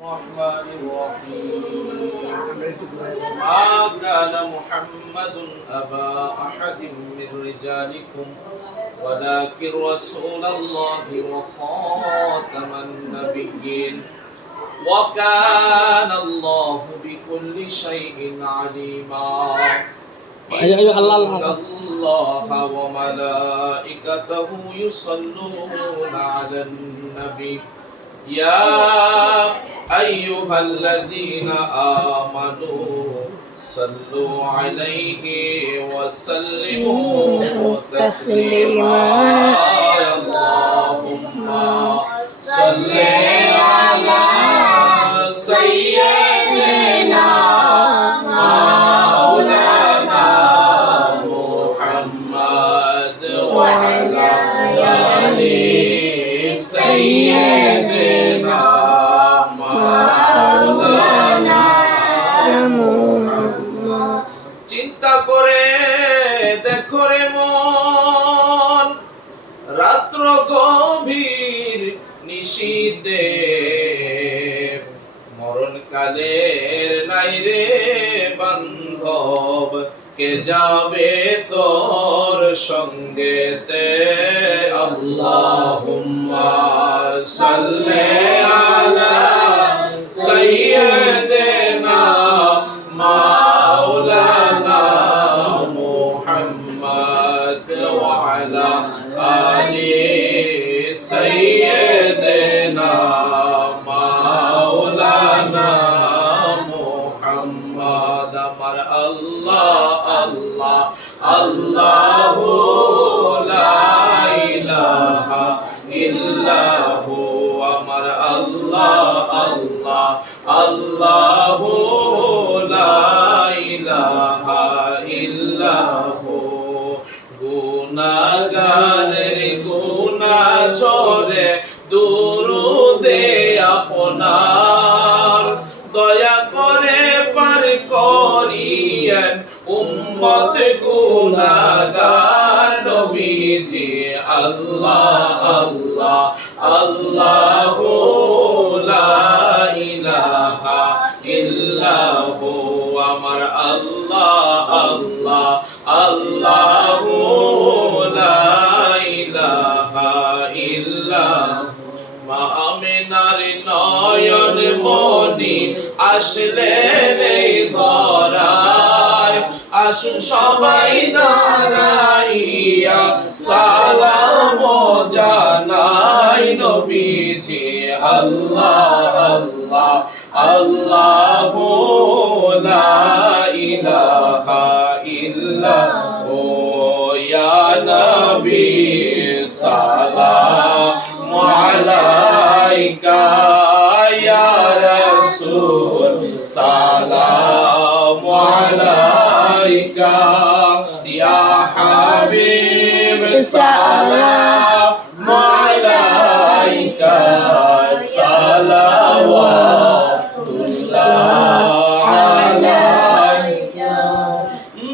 الرحمن الرحيم ما كان محمد أبا أحد من رجالكم ولكن رسول الله وخاتم النبيين وكان الله بكل شيء عليما إن الله وملائكته يصلون على النبي يا أيها الذين آمنوا صلوا عليه وسلموا تسليما اللهم صل على سيدنا مولانا محمد وعلى آل سيدنا مولانا محمد চিন্তা করে দেখো রে মন রাত্র গভীর নিশীতে মরণকালের নাই রে বান্ধব কে যাবে তোর সঙ্গেতে আল্লাহুম্মা সাল্লি আলা সাইয়্যিদিনা মাওলানা মুহাম্মদ ওয়া আলা আলি সাইয়্যিদিনা মাওলানা মুহাম্মদ আমার আল্লাহ আল্লাহ আল্লাহু লা ইলাহা ইল্লাহু আমার আল্লাহ আল্লাহ আল্লাহু লা ইলাহা ইল্লাহু গুনাহগারের গুনাহ ঝরে দুরুদে আপনার দয়া করে পার করিয়েন উম্মত গুনাহগার নবীজি আল্লাহ আল্লাহ আল্লাহু লা ইলাহা ইল্লাহু আমার আল্লাহ আল্লাহ আল্লাহু লা ইলাহা ইল্লাহু মা আমিনার নয়ন মনি আসলেন এই ধরায় আসুন সবাই দাঁড়াইয়া সালাম জানাই নবীজি আল্লাহ আল্লাহ আল্লাহু লা ইলাহা ইল্লাহু ইয়া নবী সালাম আলাইকা ইয়া রাসূল সালাম আলাইকা ইয়া হাবিব সালাম আলাইকা সালাওয়াতুল্লাহ আলাইকা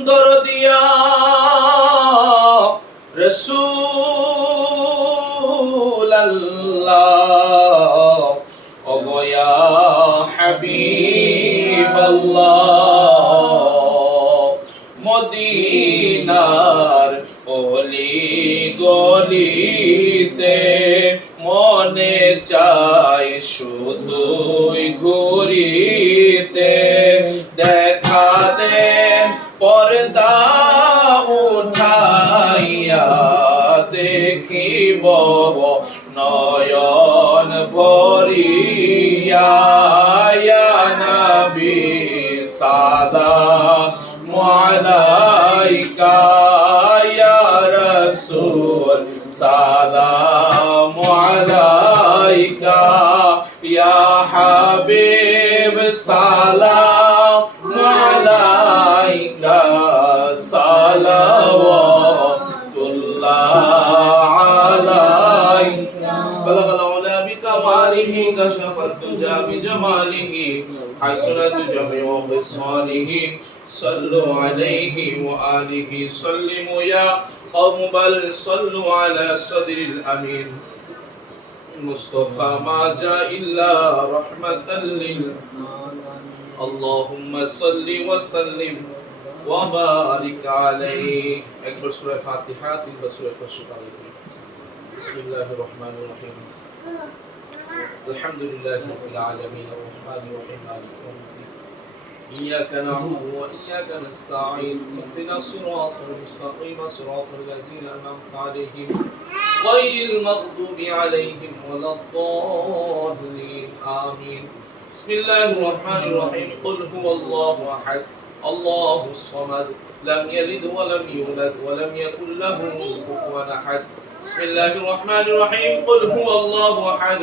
দরদিয়া রাসূল আল্লাহ ওগো ইয়া হাবিব আল্লাহ মদিনার অলি গলিতে মনে চাই শুধুই ঘুরিতে দেখা দেন পর্দা উঠাইয়া দেখিব নয়ন ভরিয়া ইয়া নবী সালাম আলাইকা ইয়া রাসূল সালাম আলাইকা ইয়া হাবিব সালাম আলাইকা সালাওয়াতুল্লাহ আলাইকা বালাগাল উলা বিকামালিহি কাশাফাত তুজা বিজামালিহি হাসনাত জামিউ খিসালিহি সাল্লু আলাইহি ওয়া আলিহি সাল্লিমু ইয়া কওম বাল সাল্লু আলা সাদরিল আমিন مصطفى ما جاء إلا رحمة اللهم صل وسلم وبارك عليه. একবার সূরা ফাতিহা তিনবার সূরা খুশু عليه. بسم الله الرحمن الرحيم. الحمد لله رب العالمين الرحمن الرحيم مالك يوم الدين. إياك نعبد وإياك نستعين اهدنا الصراط المستقيم صراط الذين أنعمت عليهم غير المغضوب عليهم ولا الضالين آمين. بسم الله الرحمن الرحيم. قل هو الله أحد الله الصمد لم يلد ولم يولد ولم يكن له كفوا أحد. بسم الله الرحمن الرحيم. قل هو الله أحد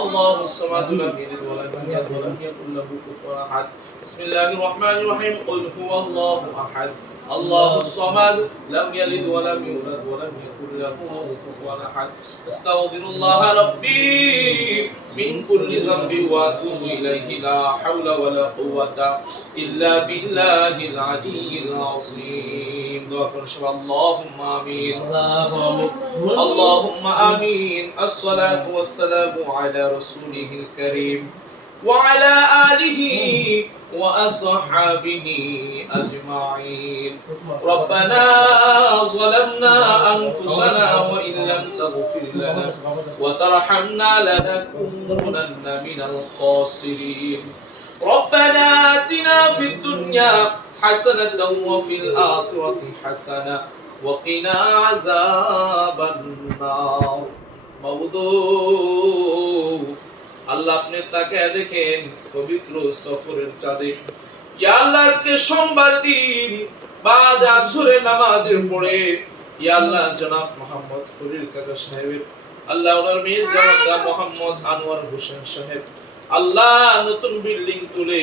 الله الصمد لم يلد ولم يولد ولم يكن له كفوا أحد. بسم الله الرحمن الرحيم. قل هو الله أحد الله الصمد لم يلد ولم يولد ولم يكن له كفوا أحد. أستغفر الله ربي من كل ذنب وأتوب إليه لا حول ولا قوة إلا بالله العلي العظيم. دعاء اللهم آمين اللهم آمين. الصلاة والسلام على رسوله الكريم وعلى آله وأصحابه أجمعين. ربنا ظلمنا أنفسنا وإن لم تغفر لنا وترحمنا لنكونن من الخاسرين. ربنا آتنا في الدنيا حسنة وفي الآخرة حسنة وقنا عذاب النار. মাবুদ আল্লাহ আপনি তাকায় দেখেন পবিত্র সফরের চাঁদে। ইয়া আল্লাহ আজকে সোমবার দিন বাদ আসরের নামাজের পরে ইয়া আল্লাহ জনাব মোহাম্মদ খলিল কাকা সাহেবের আল্লাহ ওনার মেয়ের জামাতা মোহাম্মদ আনোয়ার হোসেন সাহেব আল্লাহ নতুন বিল্ডিং তুলে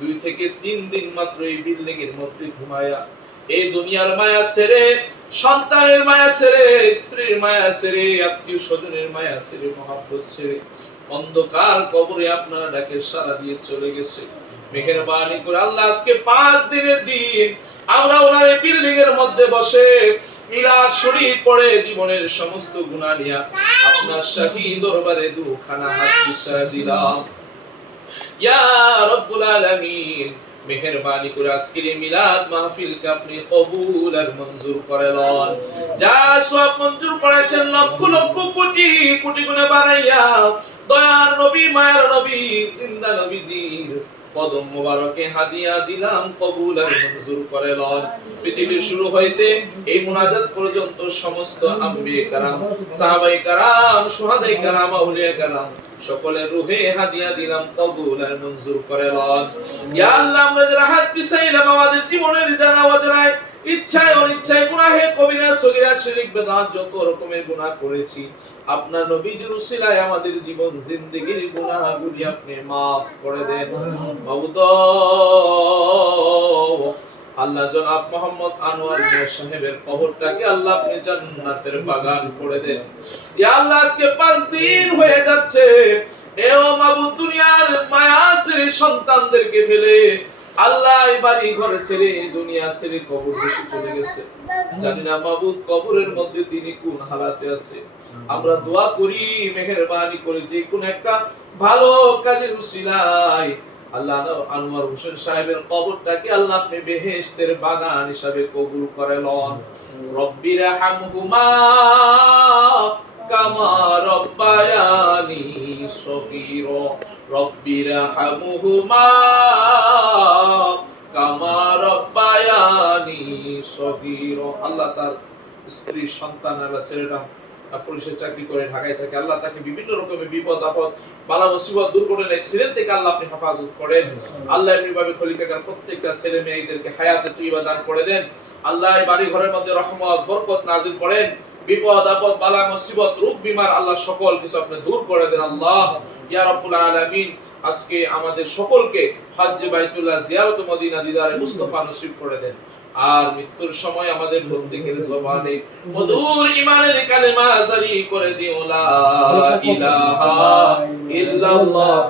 2 থেকে 3 দিন মাত্র এই বিল্ডিং এর মধ্যে ঘুমায়া এই দুনিয়ার মায়া ছেড়ে সন্তানের মায়া ছেড়ে স্ত্রীর মায়া ছেড়ে আত্মীয় স্বজনের মায়া ছেড়ে মহব্বত ছেড়ে অন্ধকার কবরে আপনারা ডাকে সাড়া দিয়ে চলে গেছে। মেহেরবানি করে আল্লাহ আজকে 5 দিনের দিন আমরা ওনার এই বিল্ডিং এর মধ্যে বসে মিলাদ শরীফ পড়ে জীবনের সমস্ত গুনাহ নিয়া আপনার শাহী দরবারে দুখানা হাত বিছায়া দিলাম। ইয়া রব্বুল আলামিন মেহেরবানি করে আজকের এই মিলাদ মাহফিলকে আপনি কবুল আর মঞ্জুর করে লন। যা সব মঞ্জুর করেছেন লক্ষ লক্ষ কোটি কোটি গুণে বাড়াইয়া দয়ার নবী মায়ার নবী জিন্দা নবীজির কদম মোবারকে হাদিয়া দিলাম কবুল আর মঞ্জুর করে লন। পৃথিবীর শুরু হইতে এই মুনাজাত পর্যন্ত সমস্ত আম্বিয়ে کرام সাহাবায়ে کرام শুহাদায়ে کرام আউলিয়া کرام সকলের রূহে হাদিয়া দিলাম কবুল আর মঞ্জুর করে লন। ইয়া আল্লাহ আমরা যারা হাত পিছাইলাম আমাদের জীবনের জানা অজানায় ইচ্ছায় অনিচ্ছায় গুনাহে কবিরা সগীরা শিরক বেদাত যত রকমের গুনাহ করেছি আপনার নবীজির উসিলায় আমাদের জীবন জিন্দেগীর গুনাহগুলি আপনি maaf করে দেন। মাবুদ আল্লাহ জনাব মোহাম্মদ আনোয়ার মিয়া সাহেবের কবরটাকে আল্লাহ আপনি জান্নাতের বাগান করে দেন। ইয়া আল্লাহ আজকে 5 দিন হয়ে যাচ্ছে এও মাবুদ দুনিয়ার মায়া ছেড়ে সন্তানদেরকে ফেলে আল্লাহ এই বাড়ি ঘরে ছেড়ে দুনিয়া ছেড়ে কবর বসে চলে গেছে। জানি না মাবুদ কবরের মধ্যে তিনি কোন হালাতে আছে। আমরা দোয়া করি মেহেরবানি করে যে কোন একটা ভালো কাজের উসিলায় আল্লাহ আনোয়ার হোসেন সাহেবের কবরটাকে আল্লাহ আপনি বেহেশতের বাগান হিসাবে কবুল করে লন। রব্বির হামহুমা কামা রব্বায়ানি সগীরা রব্বির হামহুমা কামা রব্বায়ানি সগীরা। আল্লাহ তার স্ত্রী সন্তান আল্লাহ ছেলেটা পুলিশের চাকরি করে ঢাকায় থাকে আল্লাহ তাকে বিভিন্ন রকমের বিপদ আপদ বালা মুসিবত দুর্ঘটনা অ্যাক্সিডেন্ট থেকে আল্লাহ আপনি হেফাজত করেন। আল্লাহ এমনিভাবে খলিল কাকার প্রত্যেকটা ছেলে মেয়েদেরকে হায়াতে তৈয়বা দান করে দেন। আল্লাহ এই বাড়ি ঘরের মধ্যে রহমত বরকত নাজিল করেন। বিপদ আপদ বালা মুসিবত রোগ বিমার আল্লাহ সকল কিছু আপনি দূর করে দেন। আল্লাহ ইয়া রাব্বুল আলামিন আজকে আমাদের সকলকে হজ্জ বাইতুল্লাহ জিয়ারত মদিনা দিদারে মুস্তাফা নসিব করে দেন। আর মৃত্যুর সময় আমাদের প্রত্যেকের জবানে মধুর ঈমানের কালেমা জারি করে দিও লা ইলাহা ইল্লাল্লাহ।